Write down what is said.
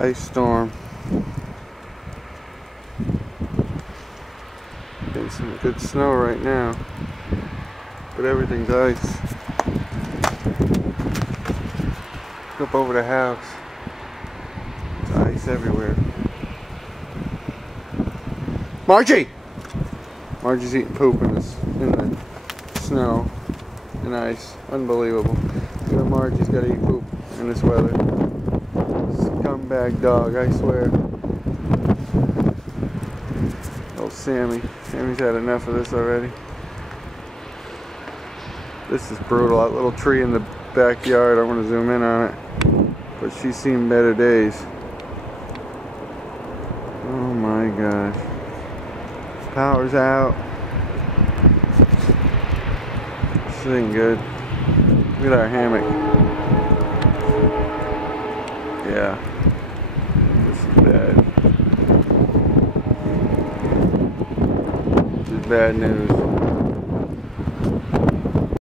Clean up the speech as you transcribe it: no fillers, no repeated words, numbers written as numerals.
Ice storm. Getting some good snow right now, but everything's ice. Look up over the house. It's ice everywhere. Margie! Margie's eating poop in the snow and ice. Unbelievable. You know, Margie's got to eat poop in this weather. Scumbag dog, I swear. Old Sammy. Sammy's had enough of this already. This is brutal. That little tree in the backyard, I want to zoom in on it. But she's seen better days. Oh my gosh. Power's out. This ain't good. Look at our hammock. Yeah. This is bad. This is bad news.